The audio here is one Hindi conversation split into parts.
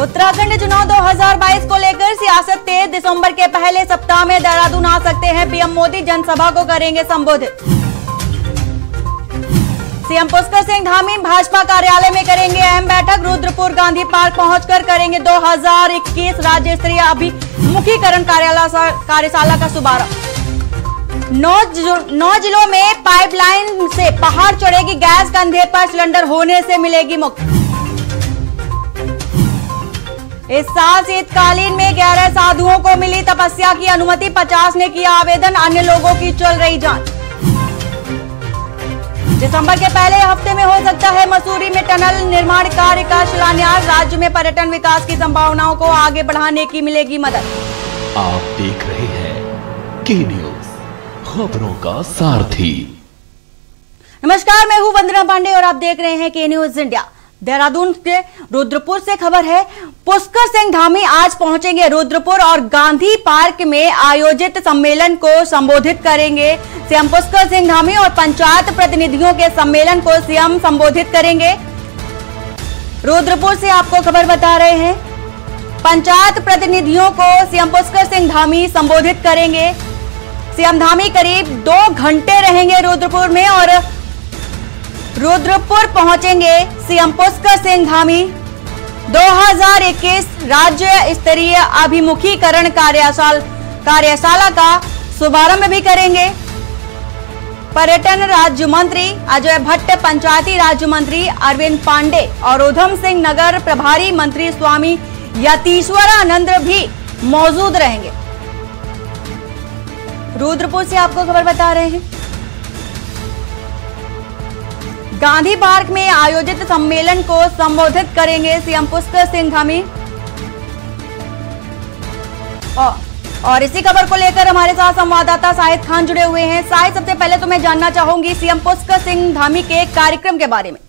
उत्तराखंड चुनाव 2022 को लेकर सियासत तेज। दिसंबर के पहले सप्ताह में देहरादून आ सकते हैं पीएम मोदी, जनसभा को करेंगे संबोधित। सीएम पुष्कर सिंह धामी भाजपा कार्यालय में करेंगे अहम बैठक। रुद्रपुर गांधी पार्क पहुंचकर करेंगे 2021 राज्य स्तरीय अभिमुखीकरण कार्यशाला का शुभारंभ। 9 जिलों में पाइपलाइन से पहाड़ चढ़ेगी गैस, कंधे पर सिलेंडर होने से मिलेगी मुक्ति। इस साल शीतकालीन में 11 साधुओं को मिली तपस्या की अनुमति, 50 ने किया आवेदन, अन्य लोगों की चल रही जांच। दिसंबर के पहले हफ्ते में हो सकता है मसूरी में टनल निर्माण कार्य का शिलान्यास। राज्य में पर्यटन विकास की संभावनाओं को आगे बढ़ाने की मिलेगी मदद। आप देख रहे हैं के न्यूज, खबरों का सारथी। नमस्कार, मैं हूं वंदना पांडे और आप देख रहे हैं के न्यूज इंडिया। देहरादून के रुद्रपुर से खबर है। पुष्कर सिंह धामी आज पहुंचेंगे रुद्रपुर और गांधी पार्क में आयोजित सम्मेलन को संबोधित करेंगे। सीएम पुष्कर सिंह धामी और पंचायत प्रतिनिधियों के सम्मेलन को सीएम संबोधित करेंगे। रुद्रपुर से आपको खबर बता रहे हैं, पंचायत प्रतिनिधियों को सीएम पुष्कर सिंह धामी संबोधित करेंगे। सीएम धामी करीब 2 घंटे रहेंगे रुद्रपुर में और रुद्रपुर पहुंचेंगे सीएम पुष्कर सिंह धामी। 2021 राज्य स्तरीय अभिमुखीकरण कार्यशाला का शुभारंभ भी करेंगे। पर्यटन राज्य मंत्री अजय भट्ट, पंचायती राज्य मंत्री अरविंद पांडे और उधम सिंह नगर प्रभारी मंत्री स्वामी यतीश्वरानंद भी मौजूद रहेंगे। रुद्रपुर से आपको खबर बता रहे हैं, गांधी पार्क में आयोजित सम्मेलन को संबोधित करेंगे सीएम पुष्कर सिंह धामी। और इसी खबर को लेकर हमारे साथ संवाददाता शाहिद खान जुड़े हुए हैं। शाहिद, सबसे पहले तो मैं जानना चाहूंगी सीएम पुष्कर सिंह धामी के कार्यक्रम के बारे में।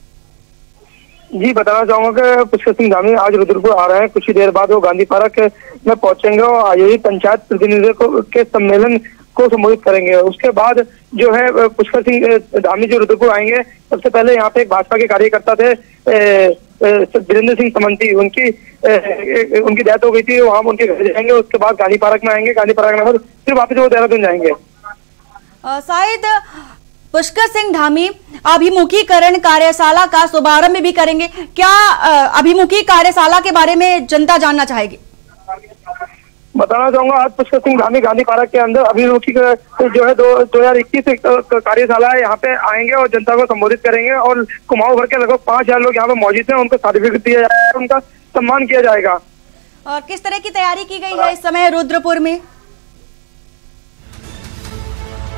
जी, बताना चाहूंगा कि पुष्कर सिंह धामी आज रुद्रपुर आ रहे हैं। कुछ ही देर बाद वो गांधी पार्क में पहुंचेंगे और आयोजित पंचायत प्रतिनिधियों के सम्मेलन को संबोधित करेंगे। उसके बाद जो है पुष्कर सिंह धामी जो रुद्रपुर आएंगे, सबसे पहले यहाँ पे एक भाजपा के कार्यकर्ता थे वीरेंद्र सिंह समंती, उनकी डेथ हो गई थी, वहां उनके घर जाएंगे। उसके बाद गांधी पार्क में आएंगे, गांधी पार्क में फिर वापस वो देहरादून जाएंगे। शायद पुष्कर सिंह धामी अभिमुखीकरण कार्यशाला का शुभारंभ भी करेंगे। क्या अभिमुखी कार्यशाला के बारे में जनता जानना चाहेगी? बताना चाहूंगा, आज पुष्कर सिंह धामी गांधी पार्क के अंदर अभिमुखी जो है 2021 कार्यशाला है, यहाँ पे आएंगे और जनता को संबोधित करेंगे। और कुमाऊं भर के लगभग 5000 लोग यहाँ पे मौजूद हैं, उनको सर्टिफिकेट दिया जाएगा, उनका सम्मान किया जाएगा। और किस तरह की तैयारी की गई है इस समय रुद्रपुर में?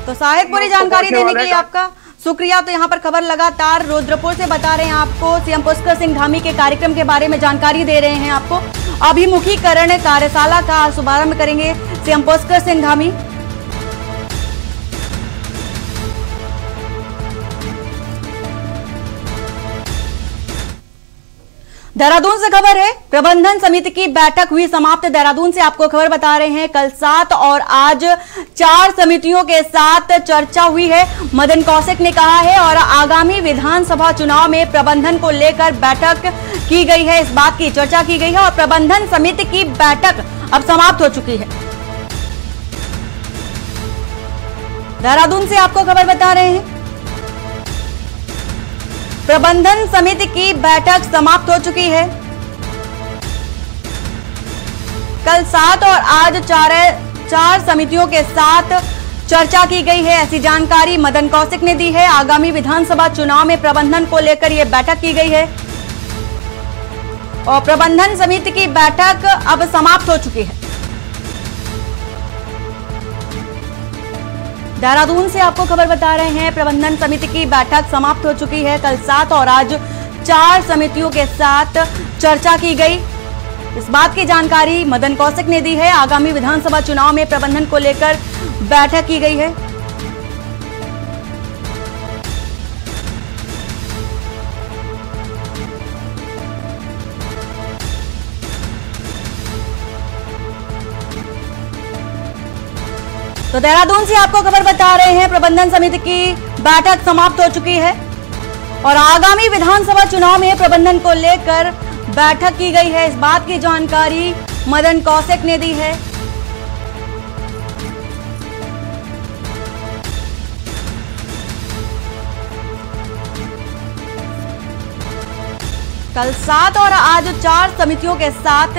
तो शायद पूरी जानकारी देने के लिए आपका शुक्रिया। तो यहाँ पर खबर लगातार रुद्रपुर से बता रहे हैं आपको, सीएम पुष्कर सिंह धामी के कार्यक्रम के बारे में जानकारी दे रहे हैं आपको। अभिमुखीकरण कार्यशाला का शुभारंभ करेंगे सीएम पुष्कर सिंह धामी। देहरादून से खबर है, प्रबंधन समिति की बैठक हुई समाप्त। देहरादून से आपको खबर बता रहे हैं, कल 7 और आज 4 समितियों के साथ चर्चा हुई है, मदन कौशिक ने कहा है। और आगामी विधानसभा चुनाव में प्रबंधन को लेकर बैठक की गई है, इस बात की चर्चा की गई है। और प्रबंधन समिति की बैठक अब समाप्त हो चुकी है। देहरादून से आपको खबर बता रहे हैं, प्रबंधन समिति की बैठक समाप्त हो चुकी है। कल 7 और आज 4 समितियों के साथ चर्चा की गई है, ऐसी जानकारी मदन कौशिक ने दी है। आगामी विधानसभा चुनाव में प्रबंधन को लेकर यह बैठक की गई है और प्रबंधन समिति की बैठक अब समाप्त हो चुकी है। देहरादून से आपको खबर बता रहे हैं, प्रबंधन समिति की बैठक समाप्त हो चुकी है। कल 7 और आज 4 समितियों के साथ चर्चा की गई, इस बात की जानकारी मदन कौशिक ने दी है। आगामी विधानसभा चुनाव में प्रबंधन को लेकर बैठक की गई है। तो देहरादून से आपको खबर बता रहे हैं, प्रबंधन समिति की बैठक समाप्त हो चुकी है और आगामी विधानसभा चुनाव में प्रबंधन को लेकर बैठक की गई है। इस बात की जानकारी मदन कौशिक ने दी है। कल 7 और आज 4 समितियों के साथ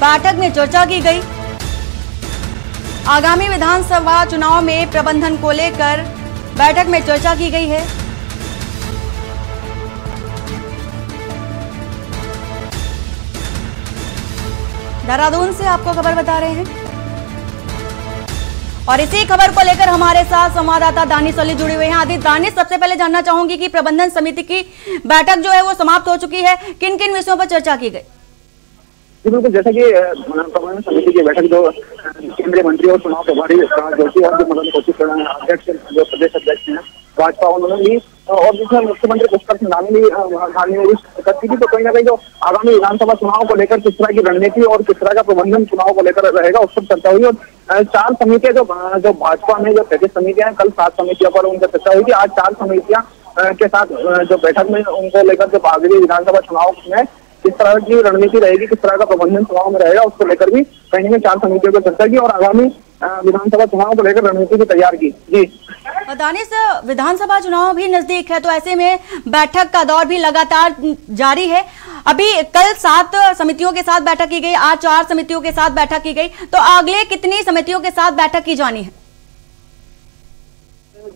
बैठक में चर्चा की गई। आगामी विधानसभा चुनाव में प्रबंधन को लेकर बैठक में चर्चा की गई है। देहरादून से आपको खबर बता रहे हैं और इसी खबर को लेकर हमारे साथ संवाददाता दानिश अली जुड़े हुए हैं। आदि दानिश, सबसे पहले जानना चाहूंगी कि प्रबंधन समिति की बैठक जो है वो समाप्त हो चुकी है, किन किन विषयों पर चर्चा की गई? बिल्कुल, जैसा कि प्रबंधन समिति की बैठक जो केंद्रीय मंत्री और चुनाव प्रभारी जोशी और जो मदन कौशिक अध्यक्ष जो प्रदेश अध्यक्ष हैं भाजपा, उन्होंने ली और जिसमें मुख्यमंत्री पुष्कर सिंह धामी की शिरकत की थी। तो कहीं ना कहीं जो आगामी विधानसभा चुनाव को लेकर किस तरह की रणनीति और किस तरह का प्रबंधन चुनाव को लेकर रहेगा उस पर चर्चा हुई। और 4 समितियां जो भाजपा में जो 33 समितियां हैं, कल 7 समितियों पर उनका चर्चा हुई थी। आज 4 समितियां के साथ जो बैठक में उनको लेकर जो आगामी विधानसभा चुनाव में किस तरह की रणनीति रहेगी, किस तरह का प्रबंधन चुनाव में रहेगा, उसको लेकर भी कहीं ना 4 समितियों पर चर्चा की और आगामी विधानसभा चुनाव को लेकर रणनीति भी तैयार की। जी दानिश, विधानसभा चुनाव भी नजदीक है, तो ऐसे में बैठक का दौर भी लगातार जारी है। अभी कल 7 समितियों के साथ बैठक की गई, आज 4 समितियों के साथ बैठक की गई, तो अगले कितनी समितियों के साथ बैठक की जानी है?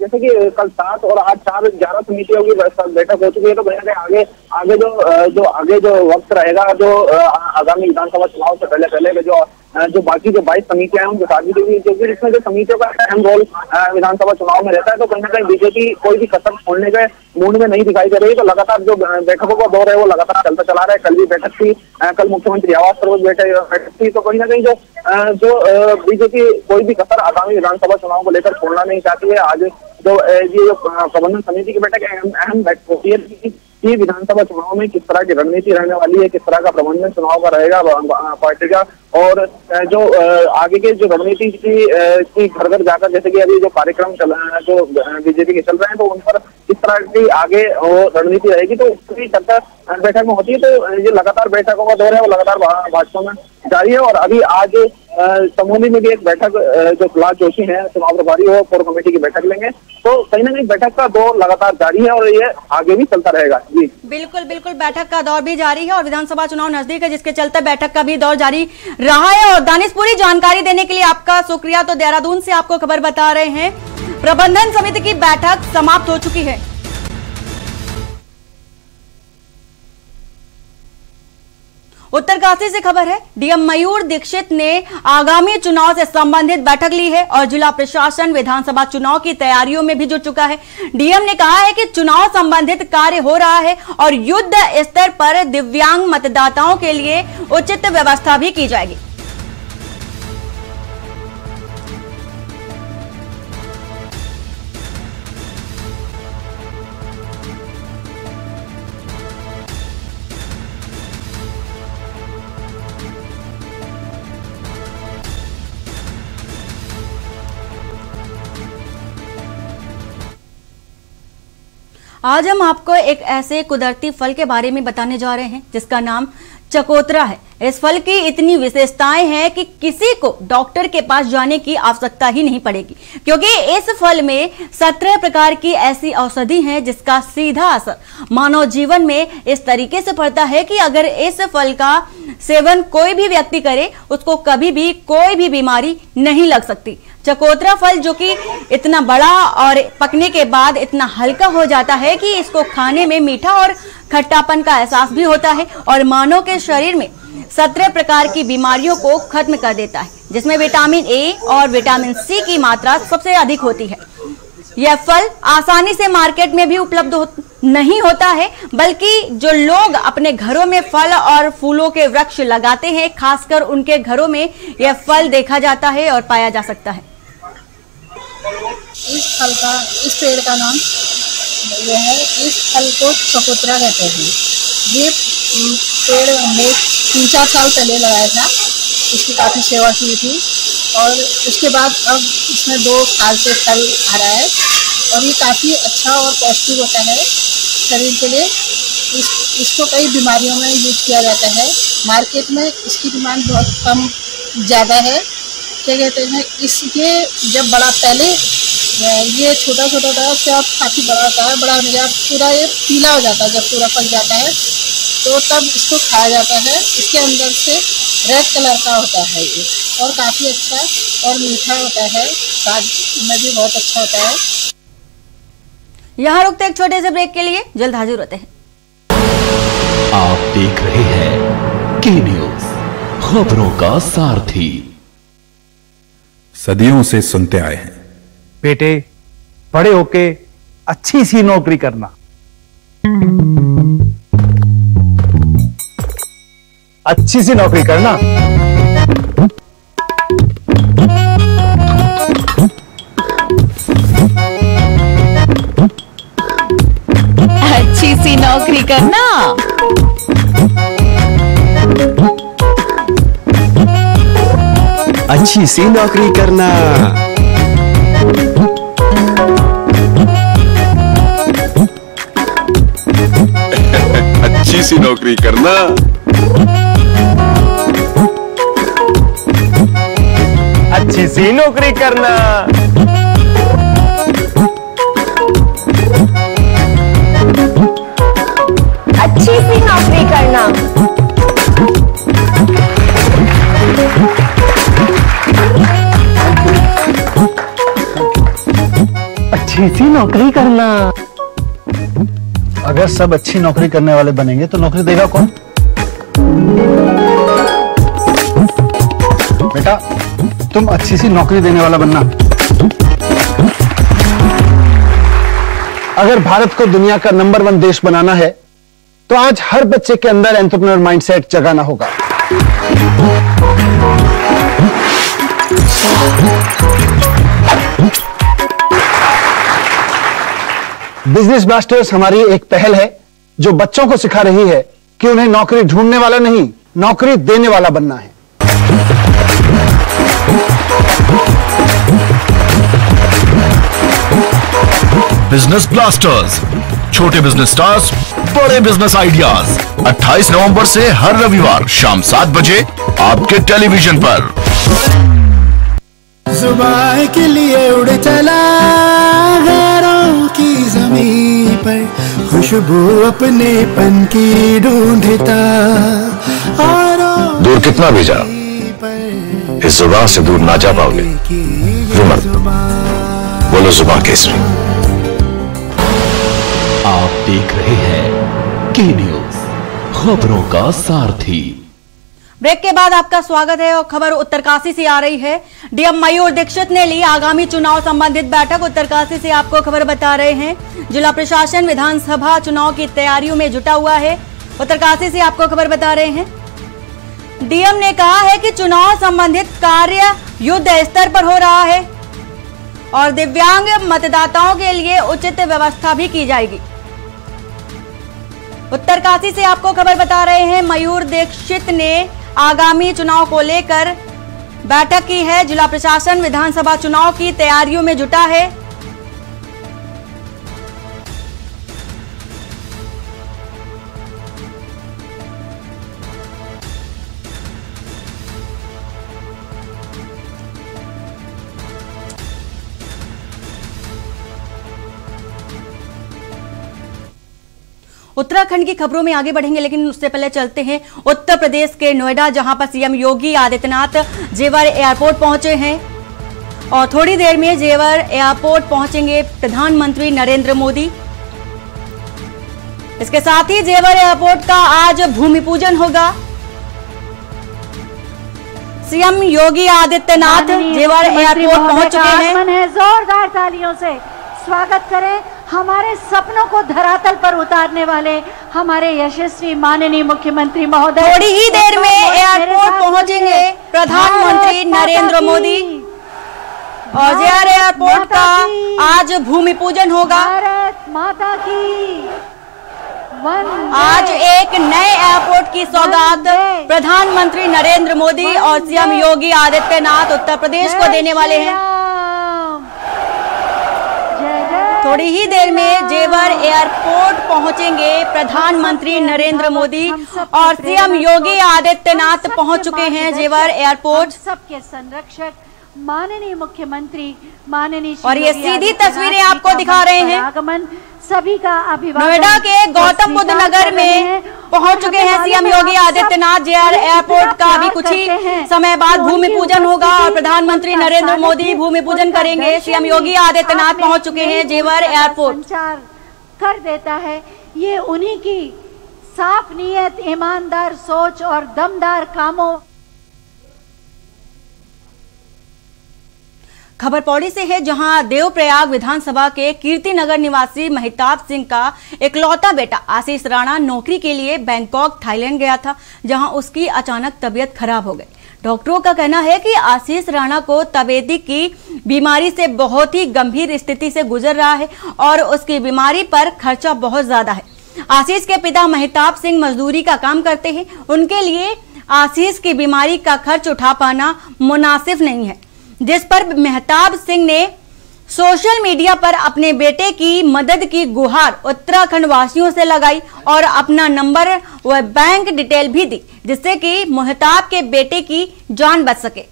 जैसे कि कल 7 और आज 4 11 समितियों की बैठक हो चुकी है। तो कहीं ना कहीं आगे जो वक्त रहेगा, जो आगामी विधानसभा चुनाव से पहले जो बाकी जो 22 समितियां हैं उनके साथ भी क्योंकि इसमें जो समितियों का अहम रोल विधानसभा चुनाव में रहता है। तो कहीं ना कहीं बीजेपी कोई भी कसर छोड़ने के मूड में नहीं दिखाई दे रही। तो लगातार जो बैठकों का दौर है वो लगातार चलता चला रहा है। कल भी बैठक थी, कल मुख्यमंत्री आवास पर बैठक थी। तो कहीं ना कहीं जो बीजेपी कोई भी कसर आगामी विधानसभा चुनाव को लेकर छोड़ना नहीं चाहती है। आज जो प्रबंधन समिति की बैठक अहम बैठक होती है कि विधानसभा चुनाव में किस तरह की रणनीति रहने वाली है, किस तरह का प्रबंधन चुनाव का रहेगा पार्टी का, और जो आगे के जो रणनीति की घर घर जाकर, जैसे कि अभी जो कार्यक्रम जो बीजेपी के चल रहे हैं, तो उन पर किस तरह की आगे रणनीति रहेगी, तो उसकी चर्चा बैठक में होती है। तो ये लगातार बैठकों का दौर है, वो लगातार भाजपा में जारी है। और अभी आज चमोली में भी एक बैठक जो प्रहलाद जोशी है चुनाव प्रभारी, वो कोर कमेटी की बैठक लेंगे। तो कहीं ना कहीं बैठक का दौर लगातार जारी है और ये आगे भी चलता रहेगा। जी बिल्कुल, बैठक का दौर भी जारी है और विधानसभा चुनाव नजदीक है, जिसके चलते बैठक का भी दौर जारी रहा है। और दानिश, पूरी जानकारी देने के लिए आपका शुक्रिया। तो देहरादून से आपको खबर बता रहे हैं, प्रबंधन समिति की बैठक समाप्त हो चुकी है। उत्तरकाशी से खबर है, डीएम मयूर दीक्षित ने आगामी चुनाव से संबंधित बैठक ली है और जिला प्रशासन विधानसभा चुनाव की तैयारियों में भी जुट चुका है। डीएम ने कहा है कि चुनाव संबंधित कार्य हो रहा है और युद्ध स्तर पर दिव्यांग मतदाताओं के लिए उचित व्यवस्था भी की जाएगी। आज हम आपको एक ऐसे कुदरती फल के बारे में बताने जा रहे हैं जिसका नाम चकोतरा है। इस फल की इतनी विशेषताएं हैं कि किसी को डॉक्टर के पास जाने की आवश्यकता ही नहीं पड़ेगी, क्योंकि इस फल में 17 प्रकार की ऐसी औषधि हैं जिसका सीधा असर मानव जीवन में इस तरीके से पड़ता है कि अगर इस फल का सेवन कोई भी व्यक्ति करे उसको कभी भी कोई भी बीमारी नहीं लग सकती। चकोतरा फल जो कि इतना बड़ा और पकने के बाद इतना हल्का हो जाता है कि इसको खाने में मीठा और खट्टापन का एहसास भी होता है और मानव के शरीर में 17 प्रकार की बीमारियों को खत्म कर देता है, जिसमें विटामिन ए और विटामिन सी की मात्रा सबसे अधिक होती है। यह फल आसानी से मार्केट में भी उपलब्ध नहीं होता है, बल्कि जो लोग अपने घरों में फल और फूलों के वृक्ष लगाते हैं, खासकर उनके घरों में यह फल देखा जाता है और पाया जा सकता है। इस पेड़ का नाम ये है, इस फल को चकोतरा कहते हैं। ये पेड़ हमने 3-4 साल पहले लगाया था, इसकी काफ़ी सेवा की थी और उसके बाद अब इसमें 2 साल से फल आ रहा है और ये काफ़ी अच्छा और पौष्टिक होता है शरीर के लिए। इस इसको कई बीमारियों में यूज किया जाता है। मार्केट में इसकी डिमांड बहुत कम ज़्यादा है। क्या कहते हैं, इसके जब बड़ा पहले ये छोटा छोटा होता है, उसके बाद काफ़ी बड़ा होता है। बड़ा होने के बाद पूरा ये पीला हो जाता है। जब पूरा पक जाता है तो तब इसको खाया जाता है। इसके अंदर से रेड कलर का होता है ये, और काफ़ी अच्छा और मीठा होता है। स्वाद में भी बहुत अच्छा होता है। यहाँ रुकते एक छोटे से ब्रेक के लिए, जल्द हाजिर होते हैं। आप देख रहे हैं के न्यूज, खबरों का सारथी। सदियों से सुनते आए हैं, बेटे बड़े होके अच्छी सी नौकरी करना, अच्छी सी नौकरी करना। अच्छी सी नौकरी करना। अच्छी सी नौकरी करना। अच्छी सी नौकरी करना। अच्छी सी नौकरी करना। अच्छी सी नौकरी करना। अच्छी सी नौकरी करना। अगर सब अच्छी नौकरी करने वाले बनेंगे तो नौकरी देगा कौन? बेटा तुम अच्छी सी नौकरी देने वाला बनना। अगर भारत को दुनिया का नंबर 1 देश बनाना है तो आज हर बच्चे के अंदर एंटरप्रेन्योर माइंडसेट जगाना होगा। बिजनेस ब्लास्टर्स हमारी एक पहल है जो बच्चों को सिखा रही है कि उन्हें नौकरी ढूंढने वाला नहीं, नौकरी देने वाला बनना है। बिजनेस ब्लास्टर्स, छोटे बिजनेस स्टार्स, बड़े बिजनेस आइडियाज। 28 नवंबर से हर रविवार शाम 7 बजे आपके टेलीविजन पर। जुबान के लिए उड़ चला गैरों की जमीन पर, खुशबू अपने पन की ढूंढता। दूर कितना भी जा, इस जुबान से दूर ना जा पाओगे। विमल, बोलो जुबान केसरी। आप देख रहे हैं के न्यूज, खबरों का सारथी। ब्रेक के बाद आपका स्वागत है और खबर उत्तरकाशी से आ रही है। डीएम मयूर दीक्षित ने ली आगामी चुनाव संबंधित बैठक। उत्तरकाशी से आपको खबर बता रहे हैं। जिला प्रशासन विधानसभा चुनाव की तैयारियों में जुटा हुआ है। उत्तरकाशी से आपको खबर बता रहे हैं। डीएम ने कहा है कि चुनाव संबंधित कार्य युद्ध स्तर पर हो रहा है और दिव्यांग मतदाताओं के लिए उचित व्यवस्था भी की जाएगी। उत्तरकाशी से आपको खबर बता रहे हैं। मयूर दीक्षित ने आगामी चुनाव को लेकर बैठक की है। जिला प्रशासन विधानसभा चुनाव की तैयारियों में जुटा है। उत्तराखंड की खबरों में आगे बढ़ेंगे, लेकिन उससे पहले चलते हैं उत्तर प्रदेश के नोएडा, जहां पर सीएम योगी आदित्यनाथ जेवर एयरपोर्ट पहुंचे हैं और थोड़ी देर में जेवर एयरपोर्ट पहुंचेंगे प्रधानमंत्री नरेंद्र मोदी। इसके साथ ही जेवर एयरपोर्ट का आज भूमि पूजन होगा। सीएम योगी आदित्यनाथ जेवर एयरपोर्ट पहुंच चुके हैं। जोरदार तालियों से स्वागत करें हमारे सपनों को धरातल पर उतारने वाले हमारे यशस्वी माननीय मुख्यमंत्री महोदय। थोड़ी ही देर में एयरपोर्ट पहुंचेंगे प्रधानमंत्री नरेंद्र मोदी और जेवर एयरपोर्ट का आज भूमि पूजन होगा। भारत माता की आज एक नए एयरपोर्ट की सौगात प्रधानमंत्री नरेंद्र मोदी और सीएम योगी आदित्यनाथ उत्तर प्रदेश को देने वाले हैं। जय जय थोड़ी ही देर में जेवर एयरपोर्ट पहुंचेंगे प्रधानमंत्री नरेंद्र मोदी और सीएम योगी आदित्यनाथ पहुंच चुके हैं जेवर एयरपोर्ट। सबके संरक्षक माननीय मुख्यमंत्री माननीय और ये सीधी तस्वीरें आपको दिखा रहे हैं। आगमन सभी का अभिवादन। नोएडा के गौतम बुद्ध नगर में पहुंच चुके हैं सीएम योगी आदित्यनाथ। जेवर एयरपोर्ट का अभी कुछ ही समय बाद भूमि पूजन होगा और प्रधानमंत्री नरेंद्र मोदी भूमि पूजन करेंगे। सीएम योगी आदित्यनाथ पहुंच चुके हैं जेवर एयरपोर्ट। संचार कर देता है, ये उन्हीं की साफ नीयत, ईमानदार सोच और दमदार कामों। खबर पौड़ी से है, जहां देवप्रयाग विधानसभा के कीर्तिनगर निवासी महिताब सिंह का इकलौता बेटा आशीष राणा नौकरी के लिए बैंकॉक थाईलैंड गया था, जहां उसकी अचानक तबीयत खराब हो गई। डॉक्टरों का कहना है कि आशीष राणा को तपेदिक की बीमारी से बहुत ही गंभीर स्थिति से गुजर रहा है और उसकी बीमारी पर खर्चा बहुत ज्यादा है। आशीष के पिता महिताब सिंह मजदूरी का काम करते हैं, उनके लिए आशीष की बीमारी का खर्च उठा पाना मुनासिब नहीं है, जिस पर महिताब सिंह ने सोशल मीडिया पर अपने बेटे की मदद की गुहार उत्तराखंड वासियों से लगाई और अपना नंबर व बैंक डिटेल भी दी, जिससे कि महिताब के बेटे की जान बच सके।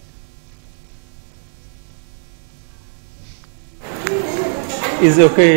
Is okay.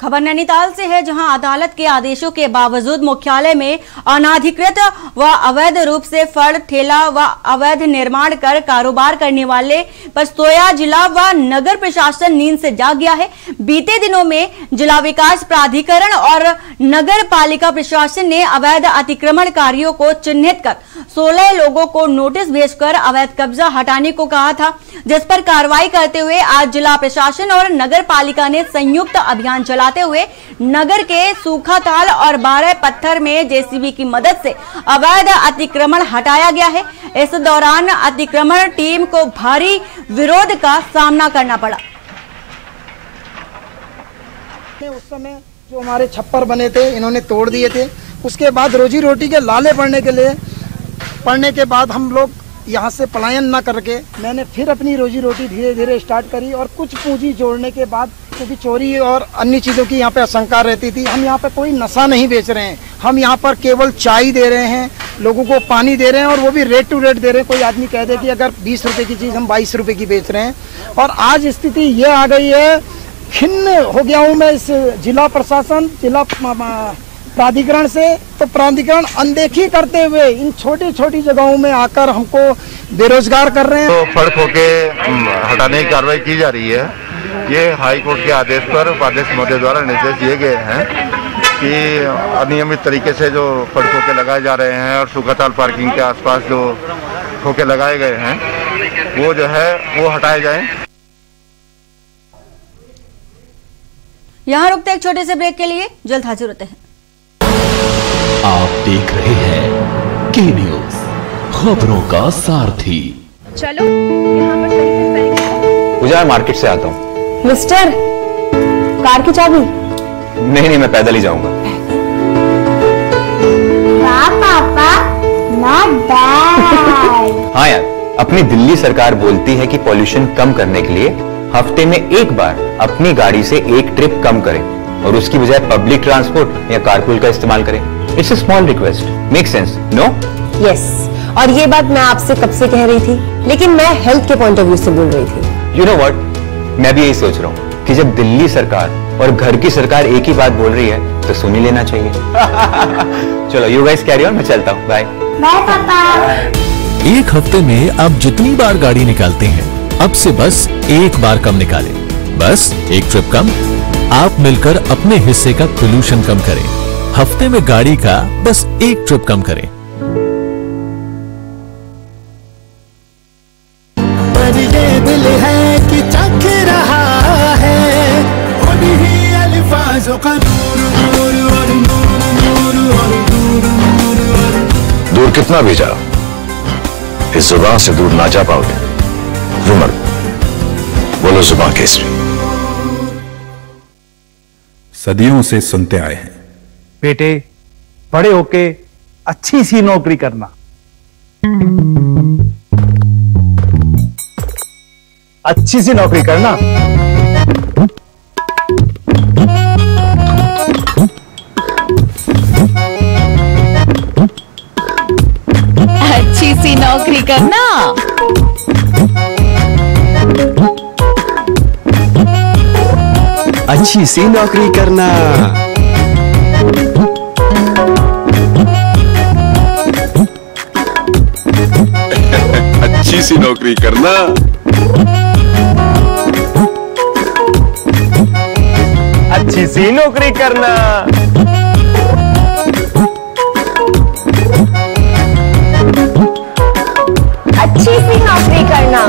खबर नैनीताल से है, जहां अदालत के आदेशों के बावजूद मुख्यालय में अनाधिकृत व अवैध रूप से फल ठेला व अवैध निर्माण कर कारोबार करने वाले पर सोया जिला व नगर प्रशासन नींद से जाग गया है। बीते दिनों में जिला विकास प्राधिकरण और नगर पालिका प्रशासन ने अवैध अतिक्रमणकारियों को चिन्हित कर 16 लोगों को नोटिस भेजकर अवैध कब्जा हटाने को कहा था, जिस पर कार्रवाई करते हुए आज जिला प्रशासन और नगर पालिका ने संयुक्त अभियान चलाते हुए नगर के सूखाताल और 12 पत्थर में जेसीबी की मदद से अवैध अतिक्रमण हटाया गया है। इस दौरान अतिक्रमण टीम को भारी विरोध का सामना करना पड़ा। उस समय जो हमारे छप्पर बने थे इन्होंने तोड़ दिए थे। उसके बाद रोजी रोटी के लाले पड़ने के बाद हम लोग यहाँ से पलायन ना करके मैंने फिर अपनी रोजी रोटी धीरे धीरे स्टार्ट करी और कुछ पूंजी जोड़ने के बाद, क्योंकि चोरी और अन्य चीज़ों की यहाँ पे आशंका रहती थी, हम यहाँ पे कोई नशा नहीं बेच रहे हैं, हम यहाँ पर केवल चाय दे रहे हैं, लोगों को पानी दे रहे हैं और वो भी रेट टू रेट दे रहे हैं। कोई आदमी कह दे कि अगर 20 रुपये की चीज़ हम 22 रुपये की बेच रहे हैं। और आज स्थिति ये आ गई है, खिन्न हो गया हूँ मैं इस जिला प्रशासन, जिला प्राधिकरण से। तो प्राधिकरण अनदेखी करते हुए इन छोटी छोटी जगहों में आकर हमको बेरोजगार कर रहे हैं। तो फर्क के हटाने की कार्रवाई की जा रही है। ये हाई कोर्ट के आदेश पर उपाध्यक्ष महोदय द्वारा निर्देश दिए गए हैं कि अनियमित तरीके से जो फर्कों के लगाए जा रहे हैं और सूखाताल पार्किंग के आसपास जो ठोके लगाए गए हैं वो जो है वो हटाए जाएं। यहाँ रुकते एक छोटे से ब्रेक के लिए, जल्द हाजिर होते हैं। आप देख रहे हैं के न्यूज, खबरों का सारथी। चलो यहाँ पर पूजा, मैं मार्केट से आता हूँ। मिस्टर, कार की चाबी? नहीं, मैं पैदल ही जाऊंगा। पापा, not bad। हाँ यार, अपनी दिल्ली सरकार बोलती है कि पॉल्यूशन कम करने के लिए हफ्ते में एक बार अपनी गाड़ी से एक ट्रिप कम करें और उसकी बजाय पब्लिक ट्रांसपोर्ट या कारपूल का इस्तेमाल करें। It's a small request, make sense, no? Yes, और ये बात मैं आपसे कब से कह रही थी, लेकिन मैं हेल्थ के पॉइंट ऑफ व्यू से बोल रही थी। यू नो व्हाट, मैं भी यही सोच रहा हूँ कि जब दिल्ली सरकार और घर की सरकार एक ही बात बोल रही है तो सुन ही लेना चाहिए। चलो यू गाइस कैरी ऑन, मैं चलता हूँ, बाय। बाय पापा। एक हफ्ते में आप जितनी बार गाड़ी निकालते हैं, अब से बस एक बार कम निकालें। बस एक ट्रिप कम, आप मिलकर अपने हिस्से का पोल्यूशन कम करें। हफ्ते में गाड़ी का बस एक ट्रिप कम करें। पर ये दिल है कि चख रहा है उन्हीं अल्फाजों का दूर कितना भी जाओ, इस जुबान से दूर ना जा पाओगे। रुमर बोलो, जुबान केसरी। सदियों से सुनते आए हैं, बेटे बड़े होके अच्छी सी नौकरी करना। अच्छी सी नौकरी करना। अच्छी सी नौकरी करना। अच्छी सी नौकरी करना। अच्छी सी नौकरी करना। अच्छी सी नौकरी करना। अच्छी सी नौकरी करना।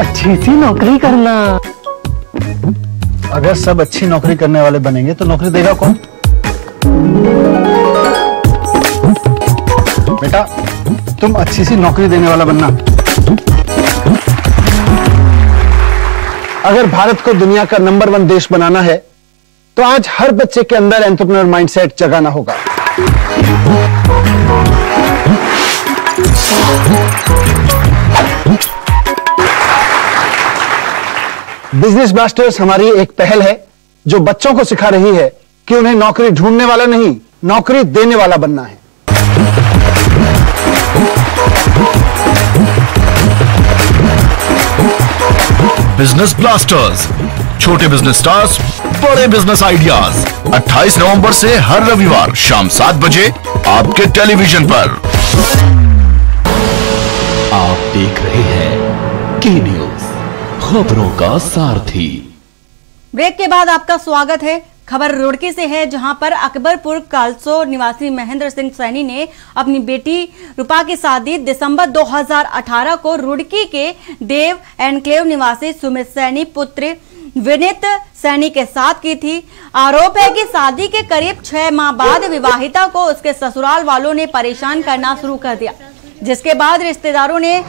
अच्छी सी नौकरी करना। अगर सब अच्छी नौकरी करने वाले बनेंगे तो नौकरी देगा कौन? बेटा, तुम अच्छी सी नौकरी देने वाला बनना। अगर भारत को दुनिया का नंबर 1 देश बनाना है तो आज हर बच्चे के अंदर एंटरप्रेन्योर माइंडसेट जगाना होगा। बिजनेस ब्लास्टर्स हमारी एक पहल है जो बच्चों को सिखा रही है कि उन्हें नौकरी ढूंढने वाला नहीं, नौकरी देने वाला बनना है। बिजनेस ब्लास्टर्स, छोटे बिजनेस स्टार्स, बड़े बिजनेस आइडियाज। 28 नवंबर से हर रविवार शाम 7 बजे आपके टेलीविजन पर। आप देख रहे हैं के न्यूज, खबरों का सारथी। ब्रेक के बाद आपका स्वागत है। खबर रुड़की से है, जहां पर अकबरपुर कालसो निवासी महेंद्र सिंह सैनी ने अपनी बेटी रूपा की शादी दिसंबर 2018 को रुड़की के देव एनक्लेव निवासी सुमित सैनी पुत्र विनीत सैनी के साथ की थी। आरोप है कि शादी के करीब 6 माह बाद विवाहिता को उसके ससुराल वालों ने परेशान करना शुरू कर दिया, जिसके बाद रिश्तेदारों ने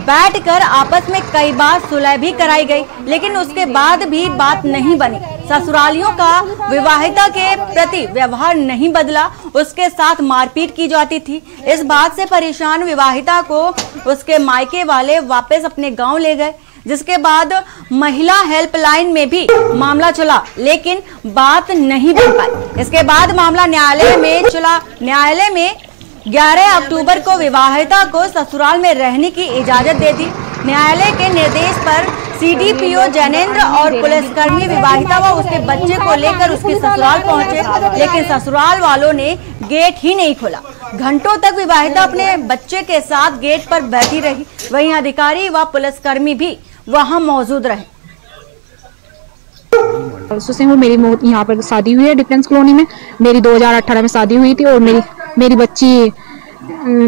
बैठकर आपस में कई बार सुलह भी कराई गई, लेकिन उसके बाद भी बात नहीं बनी। ससुरालियों का विवाहिता के प्रति व्यवहार नहीं बदला, उसके साथ मारपीट की जाती थी। इस बात से परेशान विवाहिता को उसके मायके वाले वापस अपने गांव ले गए, जिसके बाद महिला हेल्पलाइन में भी मामला चला, लेकिन बात नहीं बन पाई। इसके बाद मामला न्यायालय में चला। न्यायालय में 11 अक्टूबर को विवाहिता को ससुराल में रहने की इजाजत दे दी। न्यायालय के निर्देश पर सीडीपीओ जैनेंद्र और पुलिसकर्मी विवाहिता व उसके बच्चे को लेकर उसके ससुराल पहुंचे, लेकिन ससुराल वालों ने गेट ही नहीं खोला। घंटों तक विवाहिता अपने बच्चे के साथ गेट पर बैठी रही। वहीं अधिकारी व पुलिसकर्मी भी वहां मौजूद रहे। मेरी यहाँ पर शादी हुई है डिफेंस कॉलोनी में। मेरी 2018 में शादी हुई थी और मेरी बच्ची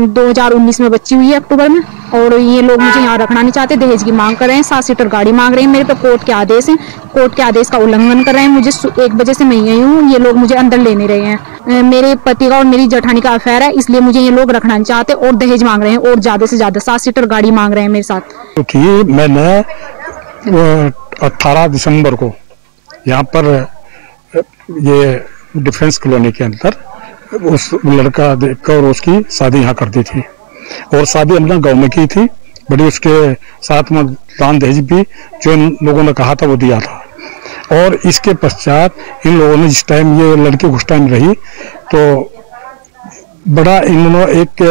2019 में बच्ची हुई है अक्टूबर में। और ये लोग मुझे यहाँ रखना नहीं चाहते, दहेज की मांग कर रहे हैं, 7 सीटर गाड़ी मांग रहे हैं। मेरे पे कोर्ट के आदेश हैं, कोर्ट के आदेश का उल्लंघन कर रहे हैं। मुझे 1 बजे से मैं यही हूँ, ये लोग मुझे अंदर ले नहीं रहे हैं। मेरे पति का और मेरी जेठानी का अफेयर है, इसलिए मुझे ये लोग रखना नहीं चाहते और दहेज मांग रहे हैं और ज्यादा से ज्यादा 7 सीटर गाड़ी मांग रहे हैं मेरे साथ। क्योंकि मैंने 18 दिसंबर को यहाँ पर ये डिफेंस कॉलोनी के अंदर उस लड़का देखकर और उसकी शादी यहाँ कर दी थी, और शादी हमने गाँव में की थी। बड़ी उसके साथ में दान दहेज भी जो इन लोगों ने कहा था वो दिया था। और इसके पश्चात इन लोगों ने जिस टाइम ये लड़की कुछ टाइम रही तो बड़ा इन्होंने एक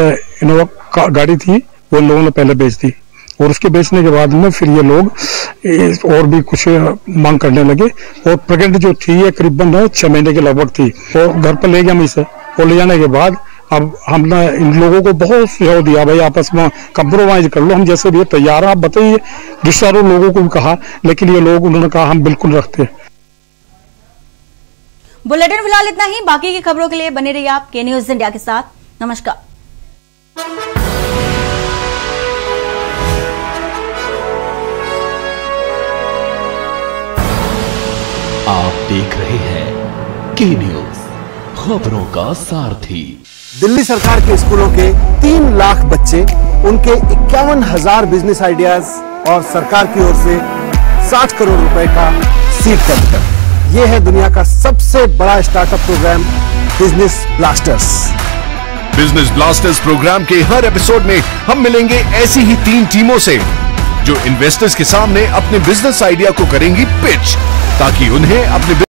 इनोवा गाड़ी थी वो इन लोगों ने पहले बेच दी, और उसके बेचने के बाद में फिर ये लोग और भी कुछ मांग करने लगे। और प्रेग्नेंट जो थी ये करीबन 6 महीने के लगभग थी, और घर पर ले गया हम इसे। और ले जाने के बाद अब हमने इन लोगों को बहुत सुझाव दिया, भाई आपस में कंप्रोमाइज कर लो, हम जैसे भी तैयार हैं, आप बताइए। दूसरों लोगों को भी कहा, लेकिन ये लोग उन्होंने कहा हम बिल्कुल रखते। बुलेटिन फिलहाल इतना ही। बाकी की खबरों के लिए बने रहिए आप के न्यूज इंडिया के साथ। नमस्कार। आप देख रहे हैं के न्यूज, खबरों का सारथी। दिल्ली सरकार के स्कूलों के 3 लाख बच्चे उनके 51,000 बिजनेस आइडियाज और सरकार की ओर से 60 करोड़ रुपए का सीड कैपिटल। यह है दुनिया का सबसे बड़ा startup program business blasters. Business blasters program के हर एपिसोड में हम मिलेंगे ऐसी ही 3 टीमों से जो इन्वेस्टर्स के सामने अपने बिजनेस आइडिया को करेंगी पिच, ताकि उन्हें अपने